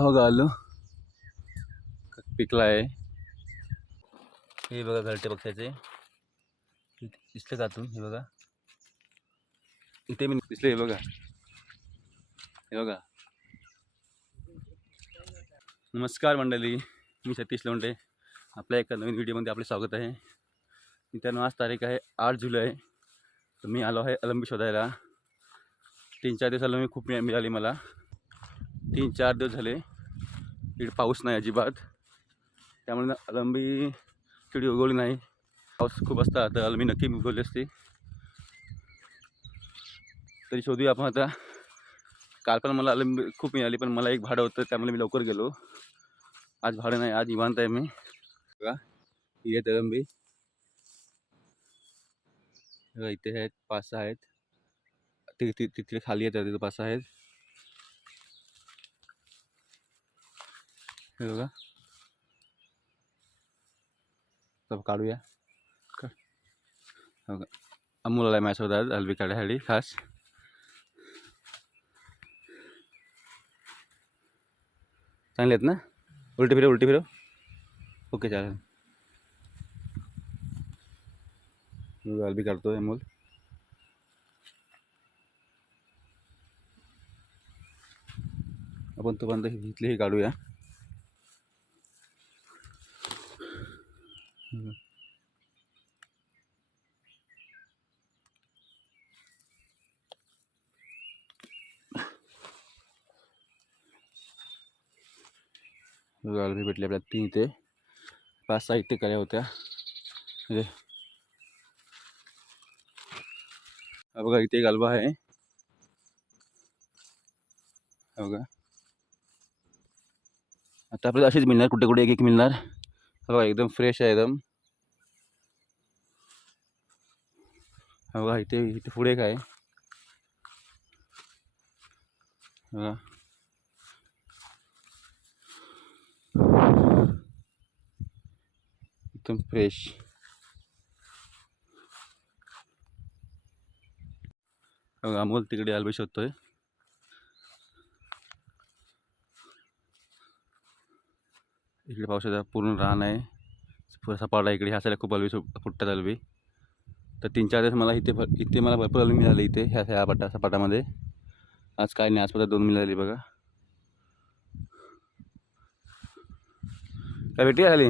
हो आलो। पिकला आहे हे बघा घरटे पक्षाचे दिसले हे इथे मी हे हे नमस्कार मंडळी, मी सतीश लोंडे आपल्या एका नवीन व्हिडिओमध्ये आपले स्वागत आहे. मित्रांनो, आज तारीख आहे आठ जुलै. तर मी आलो आहे अलंबी शोधायला. तीन चार दिवस मी मिळ- मिळाली मला. तीन चार दिवस इकडे पाऊस नाही अजिबात. त्यामुळे अलंबी चिडी उगवली नाही. पाऊस खूप असता तर अलंबी नक्की उगवली असती. तरी शोधूया आपण आता. काल पण मला अलंबी खूप मिळाली पण मला एक भाडं होतं त्यामुळे मी लवकर गेलो. आज भाडं नाही आज निवांत आहे मी. बघा ही आहेत अलंबी इथे आहेत पाच सहा आहेत. तिथे तिथे खाली येतात तिथे पाच सहा आहेत. हे बघा. तर काढूया. हो का अमोल आला माझ्यासोबत आज अलबी काढायसाठी खास. चांगले आहेत ना? उलटी फिरव उलटी फिरव. ओके चालेल. अलबी काढतोय अमोल. आपण तोपर्यंत ही काढूया. अलबी भेटली आपल्याला तीन इथे. पाच, सहा इथे कळ्या होत्या. म्हणजे बघा, इथे अलबा आहे. आता आपल्याला अशीच मिळणार, कुठे कुठे एक एक मिळणार. बघा, एकदम फ्रेश आहे एकदम. बघा, इथे इथे पुढे काय बघा. एकदम फ्रेश अमोल तिकडे आलबी शोधतोय. इकडे पावसाचा पूर्ण रान आहे. पुरा सपाट इकडे. ह्या साईडला खूप अलवी फुटतात अलवी तर तीन चार दिवस मला इथे भर- इथे मला भरपूर अलवी मिळाली इथे, ह्या ह्या पटा सपाटामध्ये आज काय नाही, आज फक्त दोन मिळाली बघा. काय भेटी झाली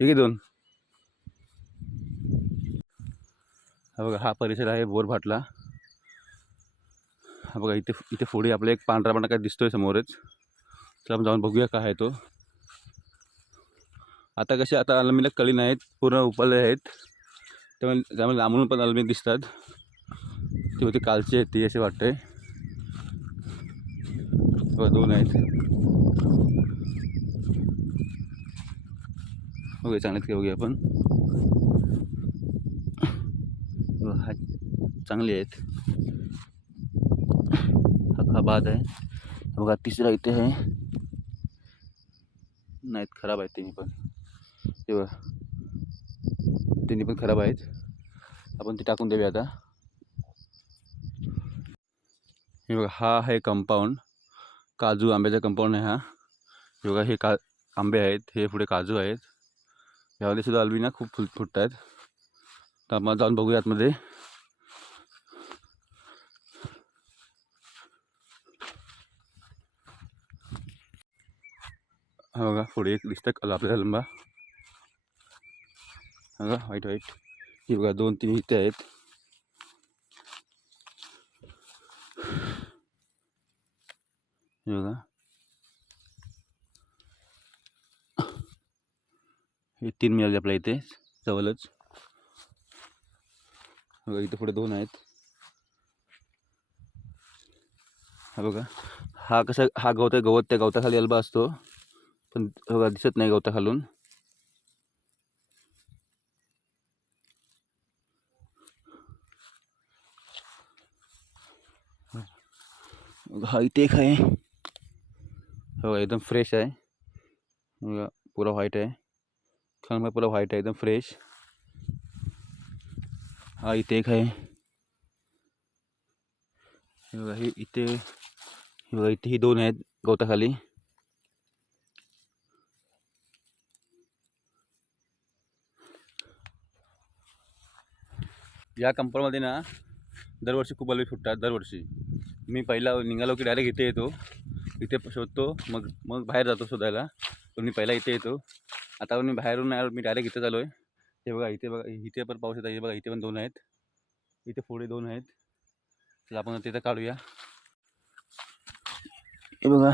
ठीक आहे दोन. हा बघा हा परिसर आहे बोरभाटला हा बघा इथे इथे पुढे आपला एक पांढरा पांढरा काय दिसतोय समोरच. तर आपण जाऊन बघूया काय आहे तो. आता कसे आता अलमीला कळी नाहीत पूर्ण उपले आहेत. त्यामुळे त्यामुळे लांबून पण अलमी दिसतात. ते होते कालची आहेत ती असे वाटते दोन आहेत. ओके चांगलेत का बघूया आपण हा चांगले आहेत हा हा हा बघा तिसरा इथे आहे नाहीत खराब आहेत त्यांनी पण हे बघा त्यांनी पण खराब आहेत आपण ते टाकून देऊया आता हे बघा हा आहे कंपाऊंड काजू आंब्याचा कंपाऊंड आहे हा, हे। बघा हे का आंबे आहेत हे पुढे काजू आहेत यावेळी सुद्धा अल्बिना खूप फुल फुटत आहेत. तर आपण जाऊन बघूया आतमध्ये. हा बघा पुढे एक दिसतं कला आपल्याला लंबा. हा बघा व्हाईट व्हाईट ही बघा दोन तीन इथे आहेत. हे बघा. तीन मिळाले आपल्या इथे, जवळच. बघा, इथे पुढे दोन आहेत. हा बघा, हा कसा, हा गवत गवत त्या गवताखाली अल्बा असतो. पण बघा, दिसत नाही गवताखालून. हा इथे एक आहे. हो एकदम फ्रेश आहे. पुरा व्हाईट आहे. खालमा पुरा व्हाईट आहे एकदम फ्रेश हा इथे एक आहे हे। बघा हे इथे बघा इथे ही दोन आहेत गवताखाली या कंपाऊंडमध्ये ना दरवर्षी खूप अलवी फुटतात दरवर्षी मी पहिला निघालो की डायरेक्ट इथे येतो. इथे शोधतो मग मग बाहेर जातो शोधायला. पण मी पहिला इथे येतो. आता मी बाहेरून नाही मी डायरेक्ट आलो आहे हे पण पाऊस येत आहे हे बघा, इथे पण दोन आहेत. इथे पुढे दोन आहेत. चला, आपण तिथं काढूया. हे बघा,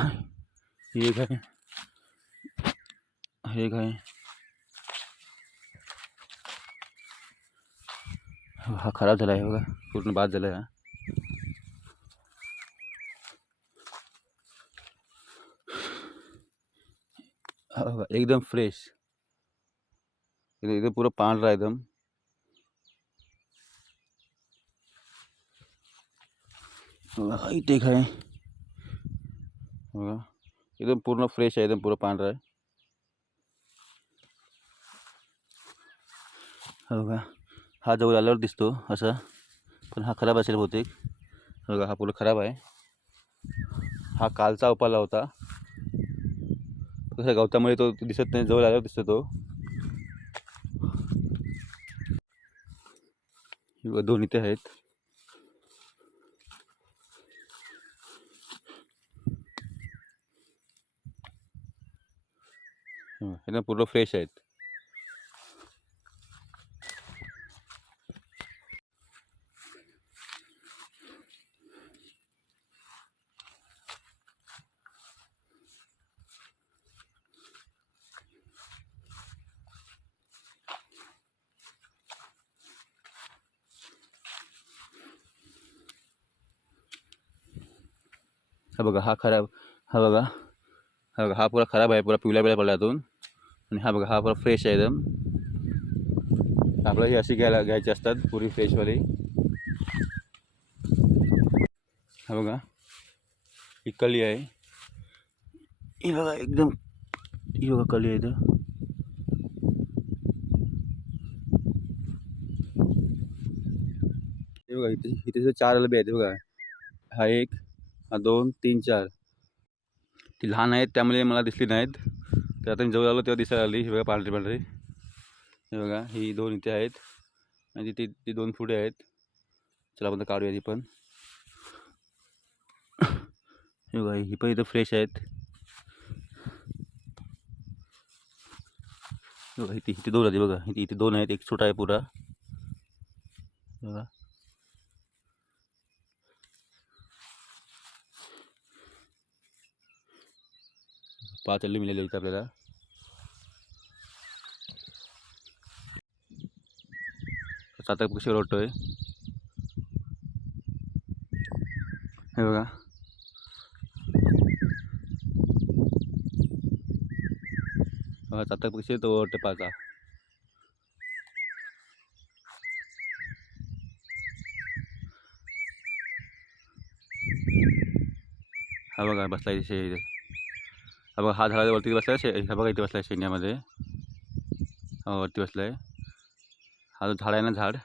ही हे हा खराब बघा. पूर्ण बाद झाला आहे हा हा बघा एकदम फ्रेश। एकदम पूरा पुरं पांढरा आहे एकदम। हा इथे एक आहे एकदम पूर्ण फ्रेश है, एकदम पूरा पांढरा आहे हा। बघा हा जवळ आल्यावर दिसतो असा हा, खराब असेल बहुतेक हा हा पूर्ण खराब आहे हा कालचा उपाला होता। कसं गवतामुळे तो दिसत नाही जवळ आल्यावर दिसतो तो. हे बघा, दोन इथे आहेत. पूर्ण फ्रेश आहेत. हा बघा खराब हा बघा हा बघा हा पुरा खराब आहे पुरा पिवळ्या पिवळ्या पडला आणि हा बघा हा पुरा फ्रेश आहे एकदम आपल्याला ही अशी घ्यायला घ्यायची असतात पुरी फ्रेशवाली हा बघा ही कली आहे ही बघा एकदम ही बघा कली आहे इथं इथे चार अलबे आहेत बघा हा एक दोन तीन चार. ती लहान आहेत त्यामुळे मला दिसली नाहीत. तर आता मी जवळ आलो तेव्हा दिसायला आली हे बघा पांढरी पांढरी हे बघा ही दोन इथे आहेत. आणि ती ती दोन पुढे आहेत. चला आपण काढूया ती पण. हे बघा ही पण इथं फ्रेश आहेत. बघा इथे इथे दोन आहेत बघा. इथे इथे दोन आहेत एक छोटा आहे पुरा. बघा. पाच अल्ली मिळाले इथं आपल्याला. आता कशी ओरडतोय हे बघा. आता कशी तो ओरडते पाचा हा बघा बसला इथे इथे. हा बघा हा झाला वरती बसला शे हा बघा इथे बसला शेंड्यामध्ये. हा वरती बसला आहे हा जो झाड आहे ना झाड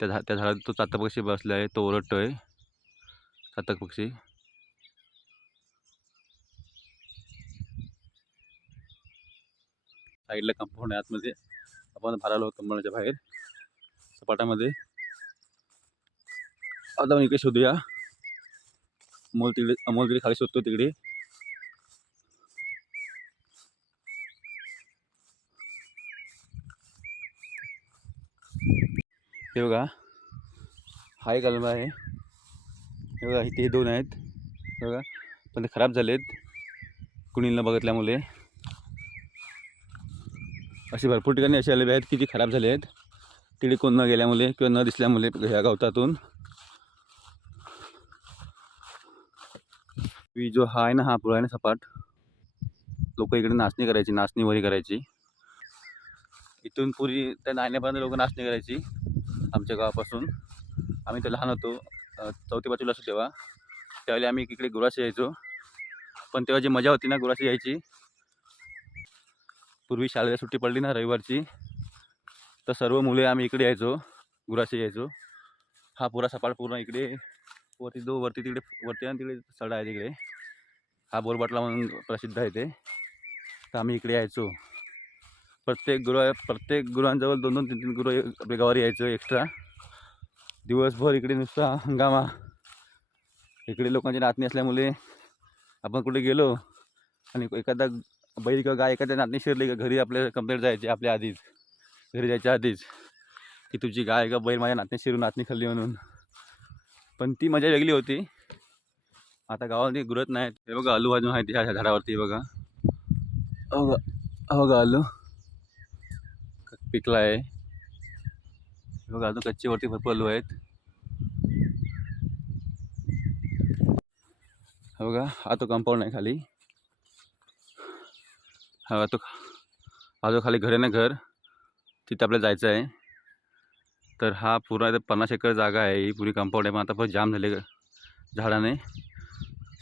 त्या झा त्या झाडात तो चातक पक्षी बसला आहे तो ओरडतोय. चातक पक्षी. साईडला कंपाऊंड आहे आतमध्ये. आपण बाहेर आलो कंपाऊंडच्या बाहेर. सपाटामध्ये आता आपण इकडे शोधूया. अमोल तिकडे अमोल तिकडे खाली शोधतो तिकडे. हे बघा. हा एक अल्बा आहे. हे बघा इथे हे दोन आहेत. बघा पण ते खराब झालेत. कुणी न बघितल्यामुळे. अशी भरपूर ठिकाणी असे आलेबे आहेत की जी खराब झाले आहेत. तिकडे कोण न गेल्यामुळे किंवा न दिसल्यामुळे ह्या गवतातून. जो हा आहे ना हा पुरा आहे ना सपाट. लोक इकडे नाचणी करायची नाचणी वरी करायची. इथून पुरी त्या नाण्यापर्यंत लोक नाचणी करायची. आमच्या गावापासून. आम्ही तर लहान होतो. चौथी पाचवीला असतो तेव्हा. त्यावेळी आम्ही इकडे गुराशी यायचो. पण तेव्हा जी मजा होती ना गुराशी यायची पूर्वी शाळेला सुट्टी पडली ना रविवारची तर सर्व मुले आम्ही इकडे यायचो गुराशी यायचो. हा पुरा सपाट पूर्ण इकडे वरती जो वरती तिकडे वरती आणि तिकडे सडा आहे तिकडे. हा बोरबाटला म्हणून प्रसिद्ध आहे ते. तर आम्ही इकडे यायचो. प्रत्येक गुरु प्रत्येक गुरुवांजवळ दोन दोन तीन तीन गुरु आपल्या गावावर यायचो एक्स्ट्रा दिवसभर इकडे नुसता हंगामा. इकडे लोकांची नातणी असल्यामुळे आपण कुठे गेलो आणि एखादा बैल किंवा गाय एखाद्या नातनी शिरली का घरी आपल्या कंप्लेंट जायची आपल्या आधीच. घरी जायच्या आधीच. की तुझी गाय का बैल माझ्या नातनी शिरून नातनी खाल्ली म्हणून. पण ती मजा वेगळी होती. आता गावामध्ये गुरत नाहीत हे बघा आलू अजून आहे ह्या झाडावरती बघा. हो बघा हो आलू. पिकला आहे बघा अजून कच्चीवरती भरपूर आलू आहेत. हा बघा हा तो कंपाऊंड आहे खाली. हा तो हा जो खाली घर आहे ना घर? तिथे आपल्याला जायचं आहे. तर हा पूर्ण पन्नास एकर जागा आहे ही पुरी कंपाऊंड आहे. पण आता परत जाम झाले झाडाने.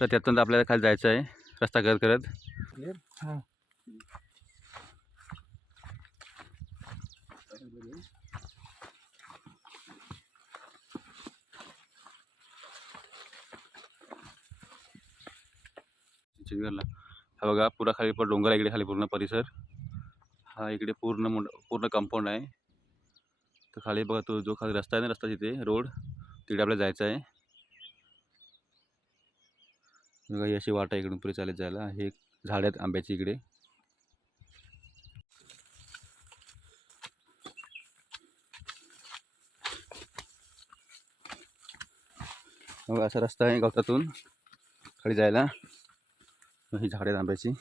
तर त्यातून तर आपल्याला खाली जायचं आहे रस्ता करत करत. चिंचगडला हा बघा पुरा खाली पण डोंगर इकडे खाली पूर्ण परिसर. हा इकडे पूर्ण मोठ पूर्ण कंपाऊंड आहे. तर खाली बघा तो जो खाली रस्ता आहे ना रस्ता तिथे रोड तिकडे आपल्याला जायचं आहे. बघा ही अशी वाट आहे इकडून पुढे चालत जायला. हे झाड आहेत आंब्याची इकडे. असा रस्ता आहे गवतातून खाली जायला. ही झाडे आंब्याची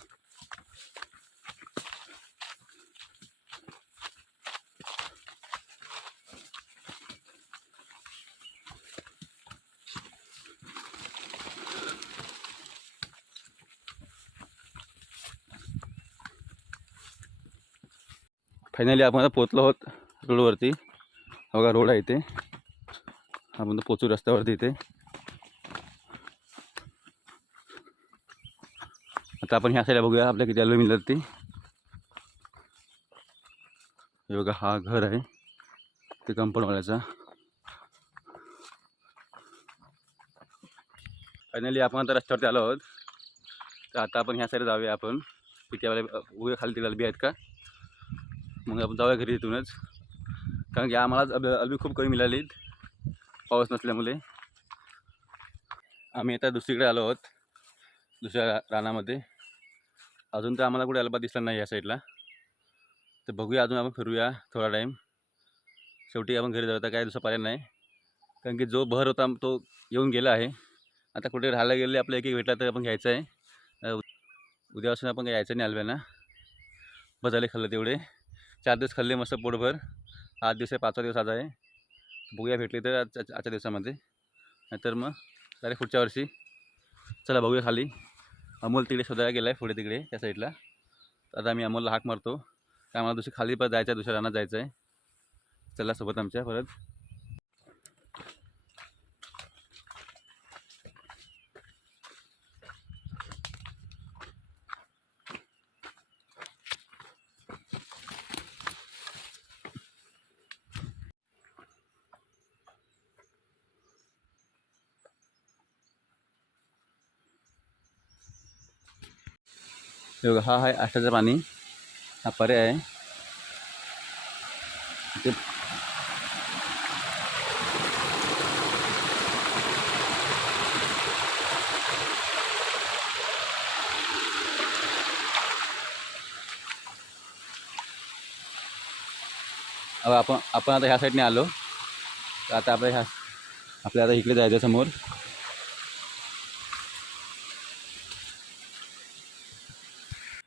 फायनली आपण आता पोचलो आहोत रोडवरती. बघा रोड आहे इथे. आपण पोचू रस्त्यावरती इथे. आता आपण ह्या साईडला बघूया आपल्या किती आलो मिळतात ती. हे बघा हा घर आहे. ते कंपाऊंडवाल्याचा फायनली आपण आता रस्त्यावरती आलो आहोत. तर आता आपण ह्या साईडला जाऊया आपण. किती आपल्या उभे खाली तिला अलबी आहेत का? मग आपण जाऊया घरी तिथूनच. कारण की आम्हाला अब अलबी खूप कमी मिळालीत. पाऊस नसल्यामुळे. आम्ही आता दुसरीकडे आलो आहोत. दुसऱ्या रा- रानामध्ये. अजून तर आम्हाला कुठे अलबा दिसला नाही या साईडला तर बघूया अजून आपण फिरूया थोडा टाईम शेवटी आपण घरी जाऊ आता काय दुसरा पर्याय नाही. कारण की जो भर होता तो येऊन गेला आहे. आता कुठे राहायला गेले आपल्या एक एक भेटला तर आपण घ्यायचं आहे. उद्यापासून आपण काही यायचं नाही आलव्याना बजाले खाल्लं तेवढे. चार दिवस खाल्ले मस्त पोटभर. आठ दिवस आहे पाचवा दिवस आज आहे. बघूया भेटले तर आजच्या दिवसामध्ये. नाहीतर मग डायरेक्ट पुढच्या वर्षी. चला बघूया खाली. अमोल तिकडे शोधायला गेला आहे पुढे तिकडे त्या साईडला आता आम्ही अमोलला हाक मारतो. काय आम्हाला दुसरी खाली परत जायचं आहे दुसऱ्या रानात जायचं आहे चला सोबत आमच्या परत. हे बघा हा आहे आष्टाचं पाणी हा पर्याय आहे. ते आपण आपण आता ह्या साईडने आलो. तर आता आपल्या ह्या आपल्या आता इकडे जायचं समोर.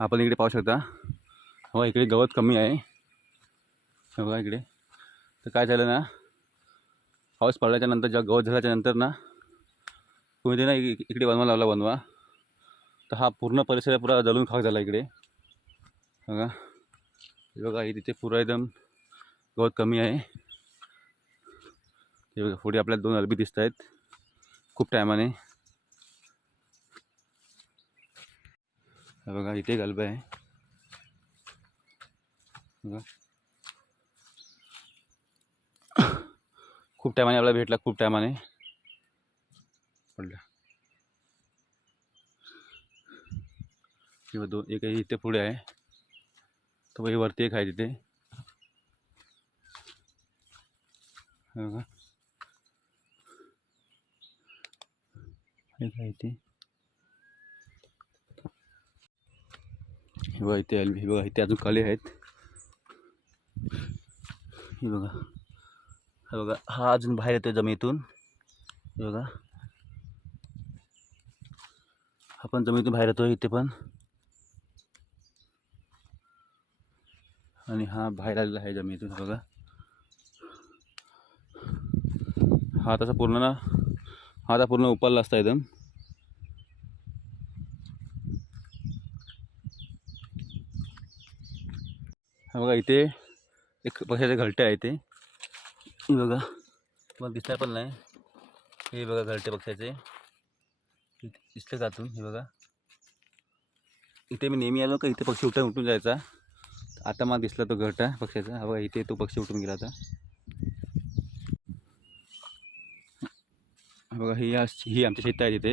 आपण इकडे पाहू शकता. हो इकडे गवत कमी आहे. बघा इकडे. तर काय झालं ना पाऊस पडल्याच्या नंतर गवत झाल्याच्यानंतर ना कोणीतरी ना इकडे बनवा लावला बनवा. तर हा पूर्ण परिसर पुरा जळून खाक झाला इकडे. बघा. बघा हे तिथे पुरा एकदम गवत कमी आहे. ते बघा पुढे आपल्याला दोन अरबी दिसत आहेत खूप टायमाने हे। बघा इथे गलबा आहे बघा खूप टायमाने पडला किंवा दोन एक इथे पुढे आहे तो बाई वरती एक आहे तिथे हे। बघा हे बघा इथे हे बघा इथे अजून खाली आहेत. हे बघा. हे बघा हा अजून बाहेर येतो जमिनीतून. हे बघा. हा पण जमिनीतून बाहेर येतो इथे पण. आणि हा बाहेर आलेला आहे जमिनीतून बघा. हा तसा पूर्ण ना हा आता पूर्ण उपालला असता एकदम. बघा इथे एक पक्षाचे घरटे आहे ते. बघा तुम्हाला दिसणार पण नाही. हे बघा घरटे पक्षाचे. दिसले जातून हे बघा. इथे मी नेहमी आलो का इथे पक्षी उठून उठून जायचा. आता मला दिसला तो घरटा पक्षाचा. हा बघा इथे तो पक्षी उठून गेला आता. बघा ही ही आमची शेतं आहे तिथे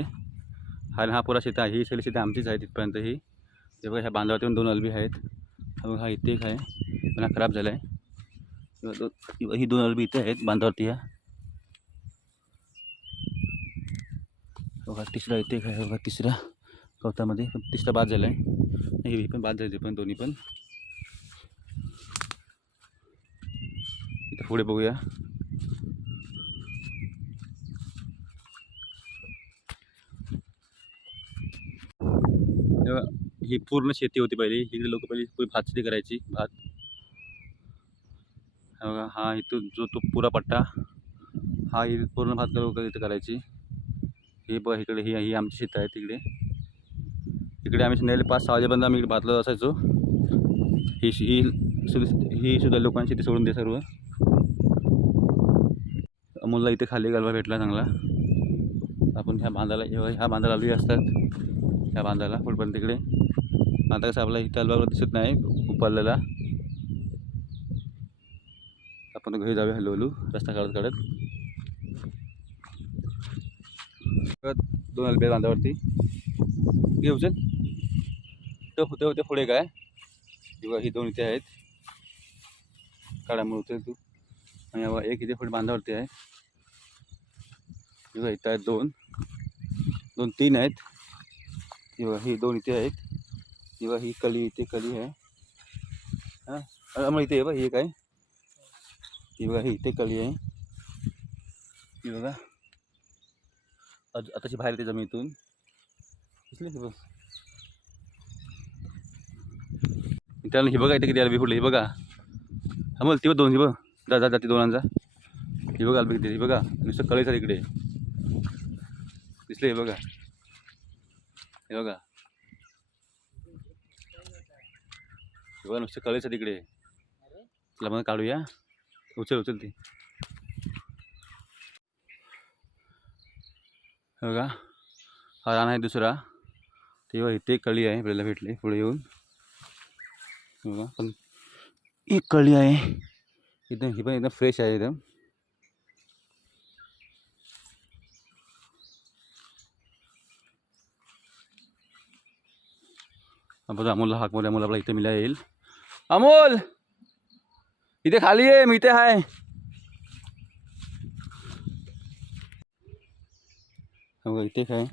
हा हा पुरा शेत आहे. ही सगळी शेती आमचीच आहे तिथपर्यंत ही. ते बघा ह्या बांधावरती पण दोन अल्बी आहेत. हा इथे एक आहे पण खराब झाला आहे ही दोन अल्बी इथे आहेत बांधावरती ह्या बघा तिसरा इथे आहे बघा तिसरा गवतामध्ये पण तिसरा बाद झाला आहे ही पण बाद झाली पण दोन्ही पण इथं पुढे बघूया तेव्हा ही पूर्ण शेती होती पहिली. इकडे लोक पहिली भात शेती करायची भात. हा बघा हा इथून जो तो पुरा पट्टा हा ही पूर्ण भात लोक इथं करायची. ही बघा इकडे ही ही आमची शेत आहे तिकडे. इकडे आम्ही संध्याकाळी पाच सहा वाजेपर्यंत आम्ही इकडे भातला असायचो. ही ही सुद्धा ही सुद्धा लोकांची शेती सोडून दे सर्व. अमोलला इथे खाली गलबा भेटला चांगला. आपण ह्या बांधाला ह्या ह्या बांधाला आली असतात. ह्या बांधाला फुटबॉल तिकडे आता कसं आपला इथे अल्बावर दिसत नाही उपरलेला आपण घरी जाऊया हलू रस्ता काढत काढत. दोन अलबे बांधावरती. घेऊ चल तर होते होते पुढे काय? किंवा ही दोन इथे आहेत. काढामुळे उचल तू. आणि यावर एक इथे पुढे बांधावरती आहे. किंवा इथं आहेत दोन. दोन तीन आहेत. किंवा ही दोन इथे आहेत. किंवा ही कली इथे कली आहे हां आम्हाला इथे आहे बघ ही काय ती बघा ही इथे कली आहे ती बघा आताची बाहेर येते जमिनीतून दिसली की बघ त्याला ही बघा इथे किती आलं फुटले ही बघा हा मग ती बघ दोन ही बघ जा जा जाते दोनांचा ही बघा आलं किती ही बघा नुसतं कळेसर इकडे दिसले हे बघा हे बघा बघा नुसतं कळायचं तिकडे तुला मग काढूया. उचल उचल ती. हे बघा. हा रान आहे दुसरा. तेव्हा इथे कळी आहे आपल्याला भेटले पुढे येऊन. हे बघा पण एक कळी आहे. एकदम ही पण एकदम फ्रेश आहे एकदम. आपण अमोलला हाकमध्ये अमोल आपला इथे मिळा येईल. अमोल इथे खाली आहे मी इथे आहे हा बघा इथे काय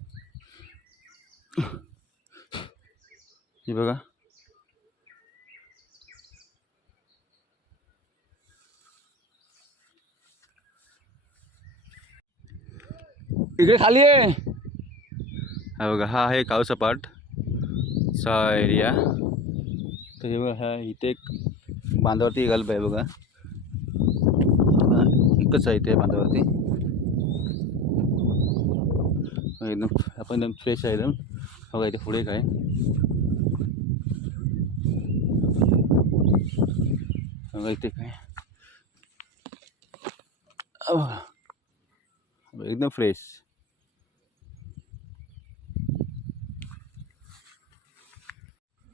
हे बघा। इकडे खाली आहे हा बघा हा आहे काव सपाट सा एरिया तर हे बघा हा इथे एक बांधावरती गल्प आहे बघा. हा, एकच आहे इथे बांधावरती. एकदम आपण एकदम फ्रेश आहे एकदम. बघा इथे पुढे काय बघा इथे काय एकदम फ्रेश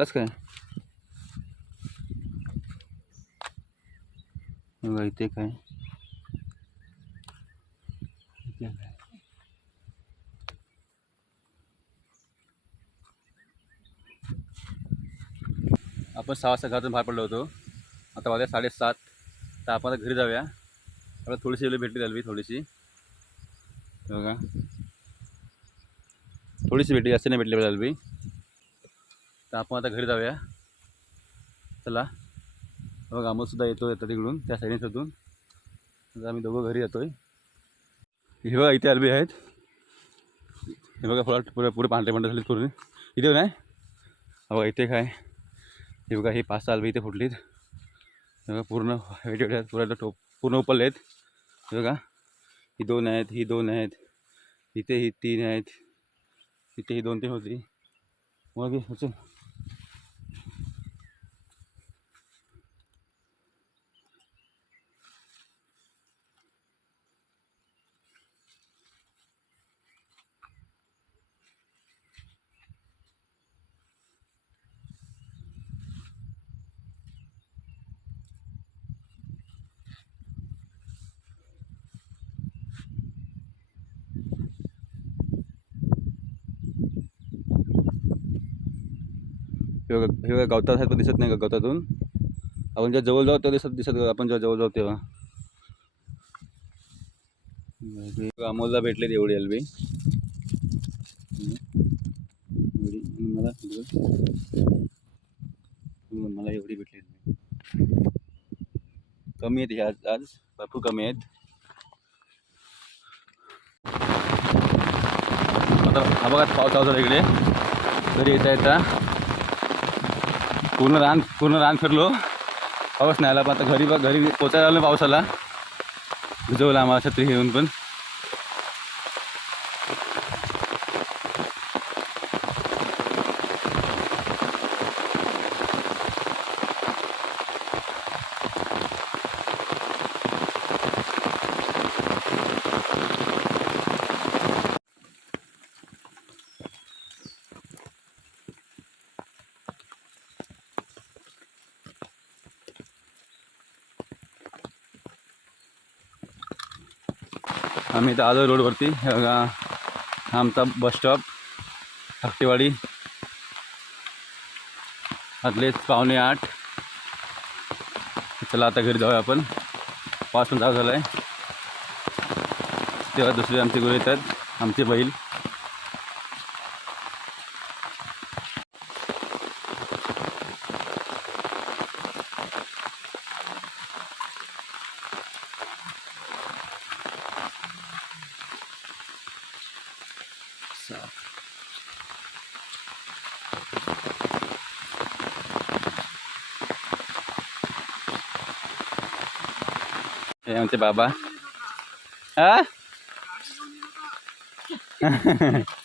हे आहे इथे एक आहे आपण सहा वाजता घरातून बाहेर पडलो होतो आता वाजले साडेसात तर आपण आता घरी जाऊया आपल्याला थोडीशी वेळ भेटली झाली थोडीशी बघा थोडीशी भेटली जास्त नाही भेटली झाली तर आपण आता घरी जाऊया. चला. बघा अमोलसुद्धा येतो येतो तिकडून त्या साईडने शोधून आता आम्ही दोघं घरी येतोय. हे बघा इथे अलबी आहेत. हे बघा फुला पुरे पुढे पांढरे पांढरे झाले पूर्ण. इथे नाही बघा इथे काय हे बघा हे पाच साल इथे फुटलीत. हे बघा पूर्ण वेट वेट आहेत पूर्ण टोप पूर्ण उपलले आहेत. हे बघा. ही दोन आहेत ही दोन आहेत. इथे ही तीन आहेत. इथे ही दोन तीन होती. मग हे उचल हे बघा गवतात आहेत पण दिसत नाही का गवतातून? आपण जेव्हा जवळ जाऊ तेव्हा दिसत दिसत आपण जेव्हा जवळ जाऊ तेव्हा. अमोलला भेटले एवढी अलबी एवढी मला मला एवढी भेटली कमी आहेत ह्या आज आज. भरपूर कमी आहेत. आता हा बघा पाऊस इकडे. घरी येता येता. पूर्ण रान पूर्ण रान फिरलो? पाऊस नाही आला पण आता घरी घरी पोचायला आलो पावसाला. भिजवला आम्हाला छत्री घेऊन पण आम्ही इथं आलो रोडवरती. हे बघा हा आमचा बस स्टॉप हक्तेवाडी आतलेच पावणे आठ. चला आता घरी जाऊया आपण. पाच पण झाला आहे तेव्हा दुसरे आमचे गुरु येतात आमचे बैल हे आमचे बाबा. हा?